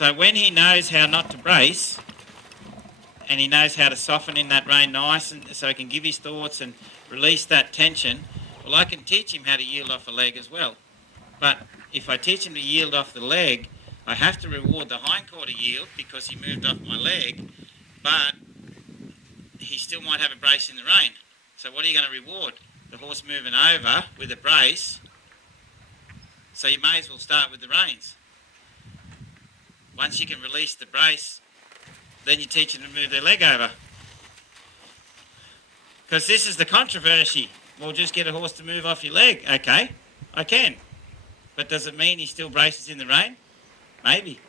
So when he knows how not to brace, and he knows how to soften in that rein nice, and so he can give his thoughts and release that tension, well, I can teach him how to yield off a leg as well. But if I teach him to yield off the leg, I have to reward the hindquarter yield because he moved off my leg, but he still might have a brace in the rein. So what are you going to reward? The horse moving over with a brace. So you may as well start with the reins. Once you can release the brace, then you teach them to move their leg over. Because this is the controversy. Well, just get a horse to move off your leg. Okay, I can. But does it mean he still braces in the rein? Maybe.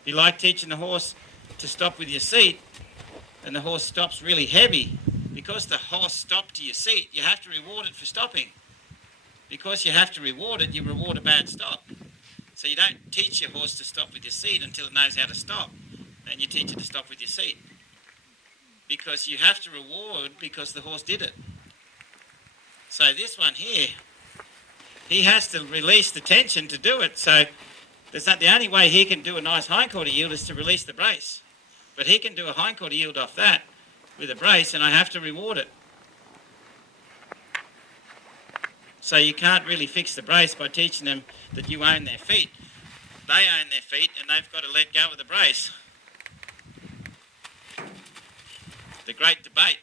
If you like teaching the horse to stop with your seat, and the horse stops really heavy, because the horse stopped to your seat, you have to reward it for stopping. Because you have to reward it, you reward a bad stop. So you don't teach your horse to stop with your seat until it knows how to stop. Then you teach it to stop with your seat. Because you have to reward because the horse did it. So this one here, he has to release the tension to do it. So there's not, the only way he can do a nice hindquarter yield is to release the brace. But he can do a hindquarter yield off that with a brace, and I have to reward it. So you can't really fix the brace by teaching them that you own their feet. They own their feet and they've got to let go of the brace. The great debate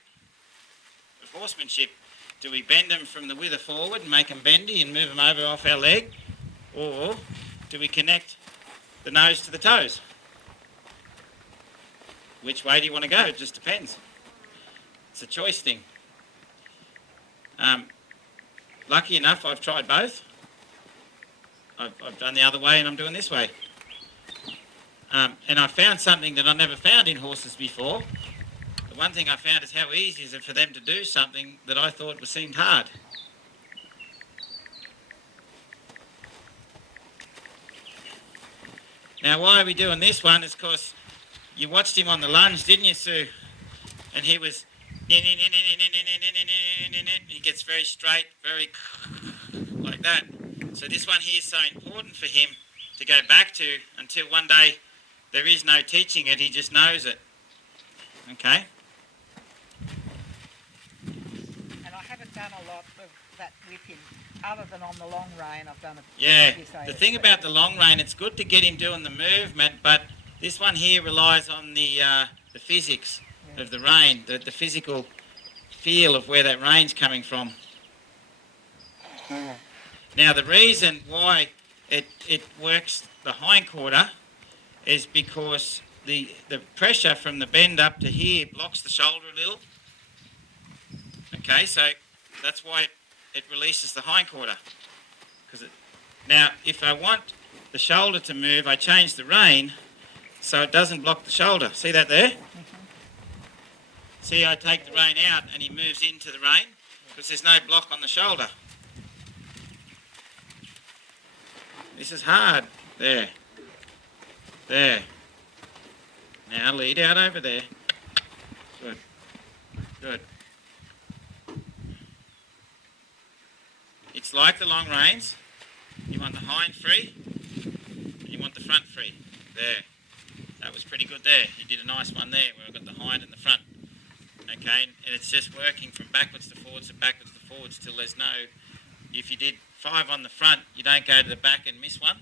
of horsemanship. Do we bend them from the wither forward and make them bendy and move them over off our leg? Or do we connect the nose to the toes? Which way do you want to go? It just depends. It's a choice thing. Lucky enough, I've tried both. I've done the other way and I'm doing this way. And I found something that I never found in horses before. The one thing I found is how easy is it for them to do something that I thought seemed hard. Now, why are we doing this one is because you watched him on the lunge, didn't you, Sue? And he was... He gets very straight, very like that. So this one here is so important for him to go back to until one day there is no teaching it, he just knows it. Okay? And I haven't done a lot of that with him, other than on the long rein. I've done a Yeah, the thing about the long rein, it's good to get him doing the movement, but this one here relies on the physics of the rein, the physical feel of where that rein's coming from. Now the reason why it works the hindquarter is because the pressure from the bend up to here blocks the shoulder a little. Okay, so that's why it releases the hindquarter. Now if I want the shoulder to move, I change the rein so it doesn't block the shoulder. See that there? See, I take the rein out and he moves into the rein because there's no block on the shoulder. This is hard. There. There. Now lead out over there. Good. Good. It's like the long reins. You want the hind free and you want the front free. There. That was pretty good there. You did a nice one there where I got the hind and the front. Okay, and it's just working from backwards to forwards and backwards to forwards till there's no... If you did 5 on the front, you don't go to the back and miss one.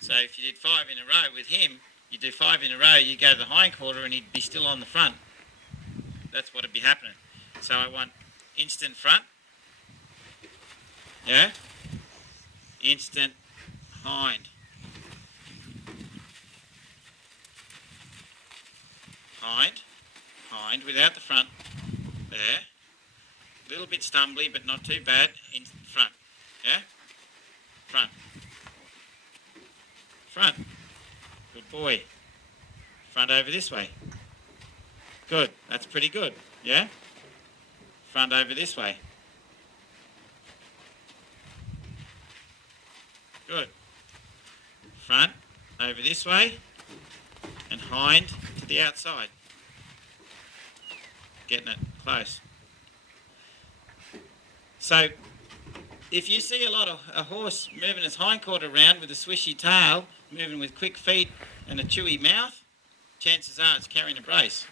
So if you did 5 in a row with him, you do 5 in a row, you go to the hindquarter and he'd be still on the front. That's what would be happening. So I want instant front. Yeah? Instant hind. Hind. Hind without the front. There. A little bit stumbly, but not too bad. In front. Yeah? Front. Front. Good boy. Front over this way. Good. That's pretty good. Yeah? Front over this way. Good. Front over this way. And hind to the outside. Getting it close. So if you see a horse moving his hindquarter around with a swishy tail, moving with quick feet and a chewy mouth, chances are it's carrying a brace.